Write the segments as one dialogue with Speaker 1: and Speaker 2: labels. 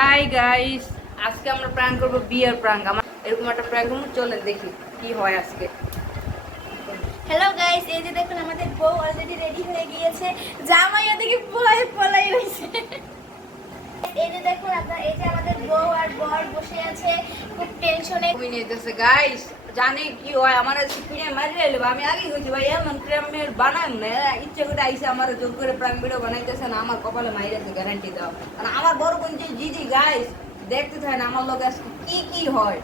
Speaker 1: Hi guys আজকে আমরা prank করব বিয়ের প্র্যাঙ্ক আমার এরকম একটা প্র্যাঙ্ক করব চলে দেখি কি হয় আজকে।
Speaker 2: হ্যালো গাইস এই যে দেখুন, আমাদের বউ অলরেডি রেডি হয়ে গিয়েছে। জামাই ওদিকে পলাই পলাই রয়েছে। এই যে দেখুন আপনার এই যে আমাদের বউ আর বর বসে আছে খুব টেনশনে
Speaker 1: তুমি নিতেছে গাইস জানি কি হয় আমার শিখিয়ে মারি এলো আমি আগে হয়েছি ভাই এমন প্রেমের বানান না ইচ্ছে করে আইসে আমার জোর করে প্রাণ ভিডিও বানাইতেছে না আমার কপালে মাইরেছে গ্যারান্টি দাও। আর আমার বড় বোন যে জিজি গাইস দেখতে থাকেন আমার লোক আজকে কি কি হয়।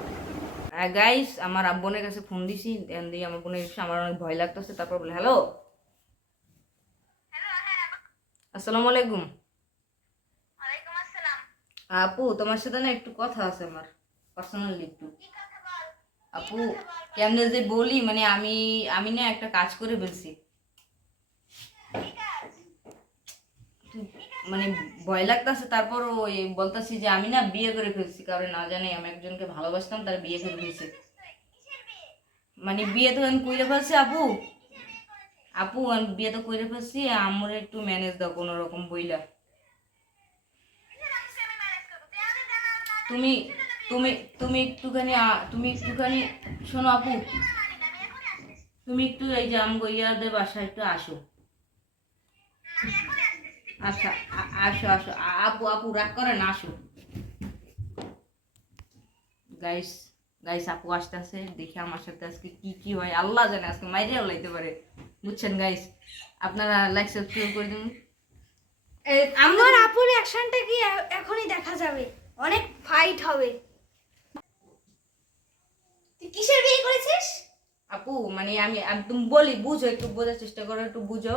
Speaker 1: গাইস আমার বোনের কাছে ফোন দিছি দিয়ে আমার বোনের আমার অনেক ভয় লাগতেছে তারপর বলে হ্যালো আসসালামু আলাইকুম। আপু, তোমার সাথে না একটু কথা আছে আমার পার্সোনালি একটু। আপু, কেমনে যে বলি মানে আমি আমি না একটা কাজ করে ফেলছি। মানে ভয় লাগতেছে তারপর ওই বলতেছি যে আমি না বিয়ে করে ফেলছি, কারণ না জানি আমি একজনকে ভালোবাসতাম, তার বিয়ে করে ফেলছি। মানে বিয়ে তো কইরে ফেলছি, আপু। আপু বিয়ে তো কইরে ফেলছি আমার একটু ম্যানেজ দাও কোনো রকম বইলা
Speaker 2: কিসের অংশে আমি ম্যানেজ করব তুই আমাদের জানা না
Speaker 1: তুমি তুমি তুমি একটুখানি তুমি একটুখানি শোনো আপু। তুমি একটু এই যে আমগো ইয়াদের বাসায় একটু আসো। আচ্ছা আসো আসো। আপু আপু, রাগ করেন, আসো। গাইস গাইস আপু আসতেছে, দেখি আমার সাথে আজকে কি কি হয়। আল্লাহ জানে আজকে মাইরেও লাইতে পারে। বুঝছেন গাইস আপনারা লাইক সাবস্ক্রাইব করে দিন।
Speaker 2: আমার আপুর অ্যাকশনটা কি এখনই দেখা যাবে। অনেক ফাইট হবে। তুই কিসের বিয়ে করেছিস?
Speaker 1: আপু মানে আমি একদম বলি বুঝো একটু বোঝার চেষ্টা করো একটু বুঝো।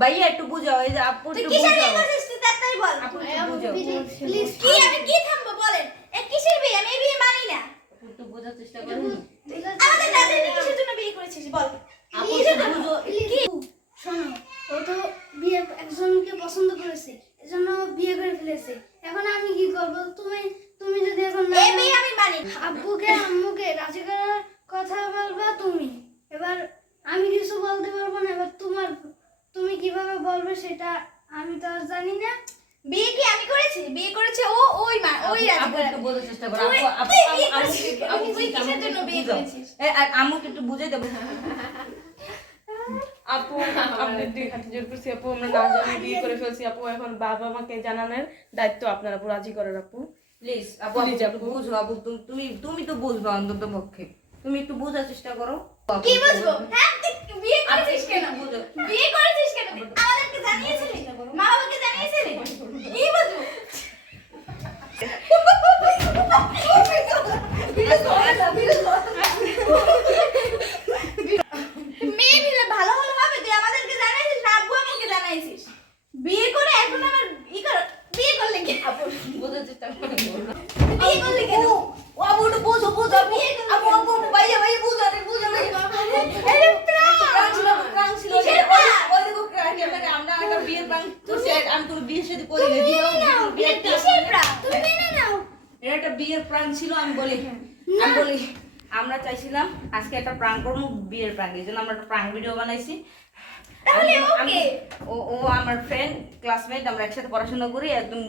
Speaker 1: ভাইয়া একটু বুঝাও এই যে আপু
Speaker 2: তুই
Speaker 1: একটু
Speaker 2: কিসের বিয়ে করেছিস তুই তাড়াতাড়ি বল।
Speaker 1: আপু বুঝো
Speaker 2: প্লিজ কি আমি কি থামবো বলেন। এ কিসের বিয়ে? আমি এই বিয়ে মানি না।
Speaker 1: একটু বোঝার চেষ্টা করো
Speaker 2: আমাদের দাদা কিসের জন্য বিয়ে করেছিস বল
Speaker 1: আপু
Speaker 2: কিসের
Speaker 1: একটু
Speaker 2: জন্য?
Speaker 1: বুঝো
Speaker 2: কি
Speaker 3: শোনো ও তো বিয়ে একজনকে পছন্দ করেছে এজন্য ও বিয়ে করে ফেলেছে এখন আমি কি করব তুমি তুমি যদি এখন না
Speaker 2: এই বিয়ে আমি মানি না।
Speaker 3: আব্বুকে আম্মুকে রাজি করার কথা বলবা তুমি এবার আমি কিছু বলতে পারব না এবার তোমার তুমি বলবে সেটা আমি তো জানি না।
Speaker 2: বিয়ে কি আমি করেছি? বিয়ে করেছে ও ওই মা ওই রাজি
Speaker 1: আপু একটু
Speaker 2: করাবে।
Speaker 1: বোঝার চেষ্টা করো। আপু আপু
Speaker 2: তুই কিসের জন্য বিয়ে করেছিস?
Speaker 1: এ, আর আম্মুকে একটু বুঝাই দেবো।
Speaker 4: আপু আপনার দুই হাতে জোর করছি আপু। আমরা না জানি বিয়ে করে ফেলছি আপু। এখন বাবা মাকে জানানোর দায়িত্ব আপনার আপু। রাজি করার আপু।
Speaker 1: প্লিজ আপু আপু। বুঝো আপু। তুমি তুমি তো বুঝবা অন্তত পক্ষে। তুমি একটু বোঝার চেষ্টা করো।
Speaker 2: কি বুঝব? হ্যাঁ বিয়ে করেছিস কেন?
Speaker 1: বুঝো।
Speaker 2: বিয়ে করেছিস কেন আমাদেরকে জানিয়েছিলি মা বাবাকে জানিয়েছিলি কি বুঝব মেয়ে নিলে ভালো ভালো হবে তুই আমাদেরকে জানাইছিস না আব্বু আমাকে জানাইছিস বিয়ে করে এখন আবার ই কর বিয়ে করলে কি?
Speaker 1: আপু বোঝার চেষ্টা করো
Speaker 2: বিয়ে করলে কেন?
Speaker 1: ও আপু একটু বুঝো বুঝো। আপু আপু আপু ভাইয়া ভাইয়া বুঝো রে বুঝো রে
Speaker 2: আরে প্রাণ!
Speaker 1: ছিল প্রাণ ছিল ওই- দেখো প্রাণ মানে আমরা একটা বিয়ের প্রাণ তো সে আমি তোর বিয়ের সাথে করে
Speaker 2: নাও বিয়ে প্রাণ? তুমি মেনে নাও।
Speaker 1: এটা একটা বিয়ের প্রাণ ছিল আমি বলি। আমি বলি আমরা চাইছিলাম আজকে একটা প্রাণ করব বিয়ের প্রাণ এই জন্য আমরা একটা প্রাণ ভিডিও বানাইছি। ও ও আমার ফ্রেন্ড ক্লাসমেট আমরা একসাথে পড়াশোনা করি একদম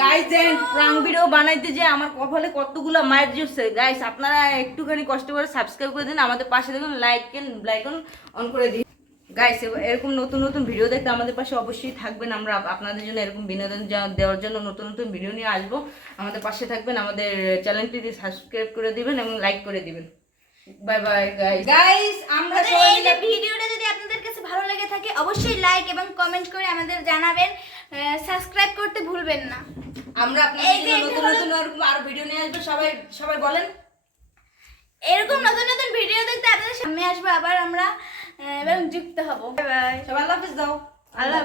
Speaker 1: গাইস প্রাং ভিডিও বানাইতে যে আমার কপালে কতগুলো মায়ের জুটছে গাইস আপনারা একটুখানি কষ্ট করে সাবস্ক্রাইব করে দিন আমাদের পাশে দেখুন লাইক লাইক অন করে দিন। গাইস এরকম নতুন নতুন ভিডিও দেখতে আমাদের পাশে অবশ্যই থাকবেন। আমরা আপনাদের জন্য এরকম বিনোদন দেওয়ার জন্য নতুন নতুন ভিডিও নিয়ে আসব। আমাদের পাশে থাকবেন আমাদের চ্যানেলটি সাবস্ক্রাইব করে দিবেন এবং লাইক করে দিবেন। বাই বাই গাইস গাইস আমরা সবাই
Speaker 2: এই
Speaker 1: মিলে-
Speaker 2: ভিডিওটা যদি আপনাদের কাছে ভালো লেগে থাকে অবশ্যই লাইক এবং কমেন্ট করে আমাদের জানাবেন। সাবস্ক্রাইব করতে ভুলবেন না।
Speaker 1: আমরা আপনাদের জন্য নতুন নতুন আরও ভিডিও নিয়ে আসব। সবাই সবাই বলেন।
Speaker 2: এরকম নতুন নতুন ভিডিও দেখতে আপনাদের সামনে আসব আবার আমরা এবং যুক্ত হব। বাই বাই
Speaker 1: সবাই আল্লাহ হাফিজ দাও
Speaker 2: আল্লাহ